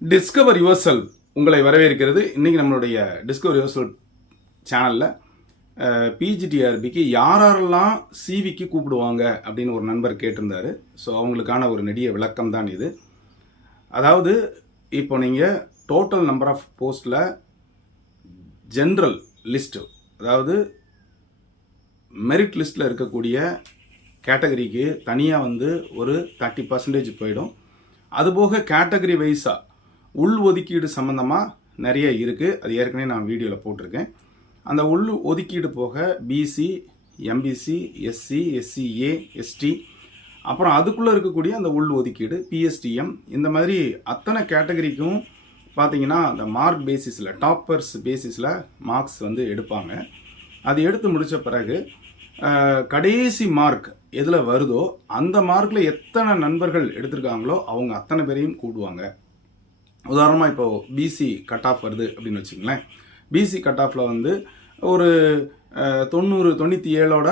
Discover யுவர்செல் உங்களை வரவேற்கிறது. இன்றைக்கி நம்மளுடைய டிஸ்கவர் யுவர்செல் சேனலில் பிஜிடிஆர்பிக்கு யார் யாரெல்லாம் சிவிக்கு கூப்பிடுவாங்க அப்படின்னு ஒரு நண்பர் கேட்டிருந்தார். ஸோ அவங்களுக்கான ஒரு நெடிய விளக்கம் தான் இது. அதாவது இப்போ நீங்கள் டோட்டல் நம்பர் ஆஃப் போஸ்டில் ஜென்ரல் லிஸ்ட்டு அதாவது மெரிட் லிஸ்ட்டில் இருக்கக்கூடிய கேட்டகரிக்கு தனியாக வந்து ஒரு தேர்ட்டி பர்சன்டேஜ் போயிடும். அதுபோக கேட்டகரி வைஸாக உள் ஒதுக்கீடு சம்மந்தமாக நிறைய இருக்குது அது ஏற்கனவே நான் வீடியோவில் போட்டிருக்கேன். அந்த உள் ஒதுக்கீடு போக BC MBC SC SCA ST அப்புறம் அதுக்குள்ளே இருக்கக்கூடிய அந்த உள் ஒதுக்கீடு பிஎஸ்டிஎம் இந்த மாதிரி அத்தனை கேட்டகரிக்கும் பார்த்தீங்கன்னா அந்த மார்க் பேசிஸில் டாப்பர்ஸ் பேசிஸில் மார்க்ஸ் வந்து எடுப்பாங்க. அது எடுத்து முடித்த பிறகு கடைசி மார்க் எதில் வருதோ அந்த மார்க்கில் எத்தனை நண்பர்கள் எடுத்திருக்காங்களோ அவங்க அத்தனை பேரையும் கூடுவாங்க உதாரணமாக இப்போது பிசி கட் ஆஃப் வருது அப்படின்னு வச்சுங்களேன் பிசி கட் ஆஃபில் வந்து ஒரு தொண்ணூறு தொண்ணூற்றி ஏழோட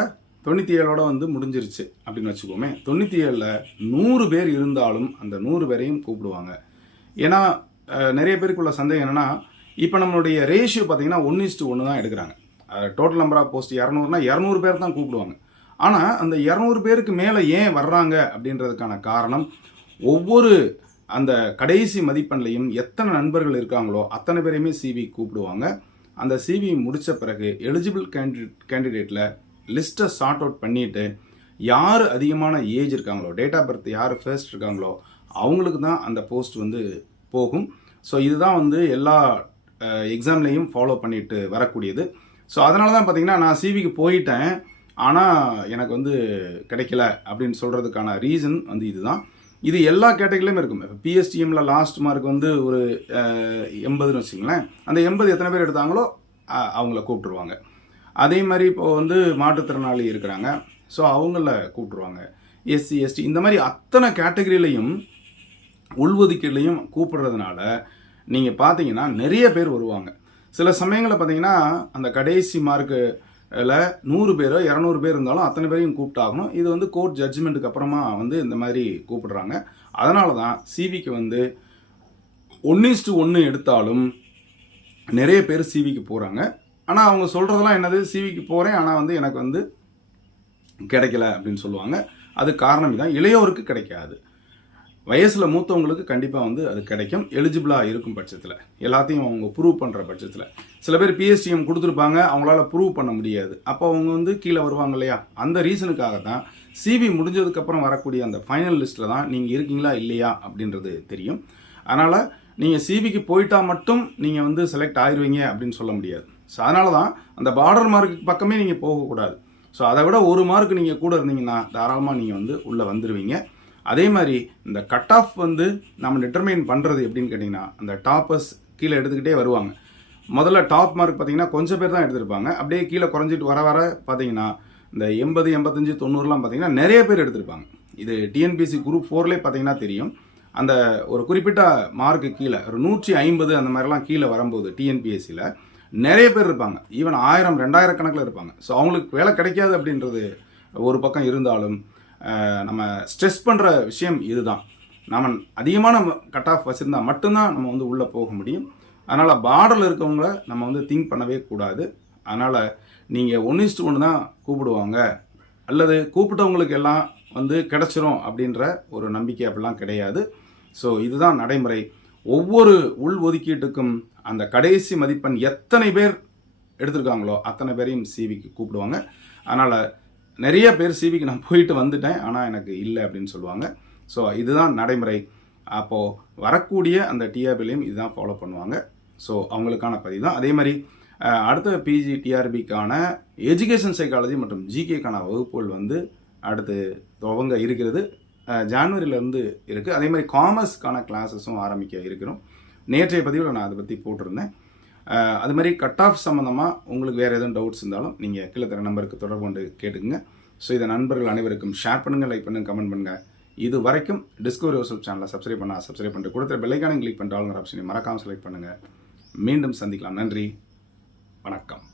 தொண்ணூற்றி ஏழோட வந்து முடிஞ்சிருச்சு அப்படின்னு வச்சுக்கோமே. தொண்ணூற்றி ஏழில் நூறு பேர் இருந்தாலும் அந்த நூறு பேரையும் கூப்பிடுவாங்க. ஏன்னா நிறைய பேருக்குள்ள சந்தேகம் என்னன்னா இப்போ நம்மளுடைய ரேஷியோ பார்த்தீங்கன்னா ஒன் இஸ்ட்டு ஒன்று தான் எடுக்கிறாங்க. டோட்டல் நம்பர் ஆஃப் போஸ்ட் இரநூறுனா இரநூறு பேர் தான் கூப்பிடுவாங்க. ஆனால் அந்த இரநூறு பேருக்கு மேலே ஏன் வர்றாங்க அப்படின்றதுக்கான காரணம் ஒவ்வொரு அந்த கடைசி மதிப்பெண்லையும் எத்தனை நண்பர்கள் இருக்காங்களோ அத்தனை பேரையுமே சிவி கூப்பிடுவாங்க. அந்த சிவி முடித்த பிறகு எலிஜிபிள் கேண்டிடேட் கேண்டிடேட்டில் லிஸ்ட்டை சார்ட் அவுட் பண்ணிட்டு யார் அதிகமான ஏஜ் இருக்காங்களோ டேட் ஆஃப் பர்த் யார் ஃபர்ஸ்ட் இருக்காங்களோ அவங்களுக்கு தான் அந்த போஸ்ட் வந்து போகும். ஸோ இதுதான் வந்து எல்லா எக்ஸாம்லேயும் ஃபாலோ பண்ணிட்டு வரக்கூடியது. ஸோ அதனால தான் பார்த்தீங்கன்னா நான் சிவிக்கு போயிட்டேன். ஆனால் எனக்கு வந்து கிடைக்கல அப்படின்னு சொல்கிறதுக்கான ரீசன் வந்து இதுதான். இது எல்லா கேட்டகரியிலையும் இருக்கும். இப்போ பிஎஸ்டிஎம்மில் லாஸ்ட் மார்க் வந்து ஒரு எண்பதுன்னு வச்சுங்களேன் அந்த எண்பது எத்தனை பேர் எடுத்தாங்களோ அவங்கள கூப்பிட்டுருவாங்க. அதே மாதிரி இப்போ வந்து மாற்றுத்திறனாளி இருக்கிறாங்க. ஸோ அவங்கள கூப்பிட்டுருவாங்க. எஸ்சி எஸ்டி இந்த மாதிரி அத்தனை கேட்டகரியிலையும் உள்ஒதுக்கீடுலையும் கூப்பிடுறதுனால நீங்கள் பார்த்தீங்கன்னா நிறைய பேர் வருவாங்க. சில சமயங்களில் பார்த்தீங்கன்னா அந்த கடைசி மார்க்கு இல்லை நூறு பேரோ இரநூறு பேர் இருந்தாலும் அத்தனை பேரையும் கூப்பிட்டாகணும். இது வந்து கோர்ட் ஜட்ஜ்மெண்ட்டுக்கு அப்புறமா வந்து இந்த மாதிரி கூப்பிடுறாங்க. அதனால தான் சிவிக்கு வந்து ஒன்னிஸ்டு ஒன்று எடுத்தாலும் நிறைய பேர் சிவிக்கு போகிறாங்க ஆனால் அவங்க சொல்கிறதெல்லாம் என்னது? சிவிக்கு போகிறேன் ஆனால் வந்து எனக்கு வந்து கிடைக்கல அப்படின்னு சொல்லுவாங்க. அது காரணம் தான் இளையோருக்கு கிடைக்காது. வயசில் மூத்தவங்களுக்கு கண்டிப்பாக வந்து அது கிடைக்கும். எலிஜிபிளாக இருக்கும் பட்சத்தில். எல்லாத்தையும் அவங்க ப்ரூவ் பண்ணுற பட்சத்தில். சில பேர் பிஎஸ்டிஎம் கொடுத்துருப்பாங்க அவங்களால ப்ரூவ் பண்ண முடியாது. அப்போ அவங்க வந்து கீழே வருவாங்க இல்லையா? அந்த ரீசனுக்காக தான் சிவி முடிஞ்சதுக்கப்புறம் வரக்கூடிய அந்த ஃபைனல் லிஸ்ட்டில் தான் நீங்கள் இருக்கீங்களா இல்லையா அப்படின்றது தெரியும். அதனால் நீங்கள் சிவிக்கு போயிட்டா மட்டும் நீங்கள் வந்து செலக்ட் ஆயிடுவீங்க அப்படின்னு சொல்ல முடியாது. ஸோ அதனால தான் அந்த பார்டர் மார்க்கு பக்கமே நீங்கள் போகக்கூடாது. ஸோ அதை விட ஒரு மார்க் நீங்கள் கூட இருந்தீங்கன்னா தாராளமாக நீங்கள் வந்து உள்ளே வந்துடுவீங்க அதே மாதிரி இந்த கட் ஆஃப் வந்து நம்ம டிட்டர்மைன் பண்ணுறது எப்படின்னு கேட்டிங்கன்னா அந்த டாப்பர்ஸ் கீழே எடுத்துக்கிட்டே வருவாங்க. முதல்ல டாப் மார்க் பார்த்தீங்கன்னா கொஞ்சம் பேர் தான் எடுத்திருப்பாங்க. அப்படியே கீழே குறைஞ்சிட்டு வர வர பார்த்தீங்கன்னா இந்த எண்பது எண்பத்தஞ்சு தொண்ணூறுலாம் பார்த்தீங்கன்னா நிறைய பேர் எடுத்திருப்பாங்க. இது டிஎன்பிசி குரூப் ஃபோர்லேயே பார்த்தீங்கன்னா தெரியும். அந்த ஒரு குறிப்பிட்ட மார்க்கு கீழே ஒரு நூற்றி ஐம்பது அந்த மாதிரிலாம் கீழே வரும்போது டிஎன்பிஎஸ்சியில் நிறைய பேர் இருப்பாங்க. ஈவன் ஆயிரம் ரெண்டாயிரம் கணக்கில் இருப்பாங்க. ஸோ அவங்களுக்கு வேலை கிடைக்காது அப்படின்றது ஒரு பக்கம் இருந்தாலும் நம்ம ஸ்ட்ரெஸ் பண்ணுற விஷயம் இதுதான். நம்ம அதிகமான கட் ஆஃப் வச்சுருந்தா மட்டும்தான் நம்ம வந்து உள்ளே போக முடியும். அதனால் பார்டரில் இருக்கவங்கள நம்ம வந்து திங்க் பண்ணவே கூடாது. அதனால் நீங்கள் ஒன்று இஸ்ட் ஒன்று தான் கூப்பிடுவாங்க. அல்லது கூப்பிட்டவங்களுக்கு எல்லாம் வந்து கிடைச்சிரும் அப்படின்ற ஒரு நம்பிக்கை அப்படிலாம் கிடையாது. ஸோ இதுதான் நடைமுறை. ஒவ்வொரு உள் ஒதுக்கீட்டுக்கும் அந்த கடைசி மதிப்பெண் எத்தனை பேர் எடுத்திருக்காங்களோ அத்தனை பேரையும் சிவிக்கு கூப்பிடுவாங்க. அதனால் நிறைய பேர் சிபிக்கு நான் போயிட்டு வந்துட்டேன் ஆனால் எனக்கு இல்லை அப்படின்னு சொல்லுவாங்க. ஸோ இதுதான் நடைமுறை. அப்போது வரக்கூடிய அந்த டிஆர்பிலையும் இதுதான் ஃபாலோ பண்ணுவாங்க. ஸோ அவங்களுக்கான பதிவு தான். அதே மாதிரி அடுத்த பிஜி டிஆர்பிக்கான எஜுகேஷன் சைக்காலஜி மற்றும் ஜிகேக்கான வகுப்புகள் வந்து அடுத்து துவங்க இருக்கிறது. ஜான்வரியிலேருந்து இருக்குது அதே மாதிரி காமர்ஸ்க்கான கிளாஸஸும் ஆரம்பிக்க இருக்கிறோம். நேற்றைய பதிவில் நான் அதை பற்றி போட்டிருந்தேன். அது மாதிரி கட் ஆஃப் சம்மந்தமாக உங்களுக்கு வேறு எதுவும் டவுட்ஸ் இருந்தாலும் நீங்கள் கீழே தர நம்பருக்கு தொடர்பு கொண்டு கேட்டுக்குங்க. ஸோ இதை நண்பர்கள் அனைவருக்கும் ஷேர் பண்ணுங்கள் லைக் பண்ணுங்கள் கமெண்ட் பண்ணுங்கள் இது வரைக்கும் டிஸ்கவரி யூசப் சேனலை சப்ஸ்கிரைப் பண்ணால் சப்ஸ்கிரைப் பண்ணிட்டு கொடுத்துற பெல்லைக்கான கிளிக் பண்ணிட்டு ஆளுங்கிற ஆப்ஷனை மறக்காமல் செலக்ட் பண்ணுங்கள் மீண்டும் சந்திக்கலாம். நன்றி. வணக்கம்.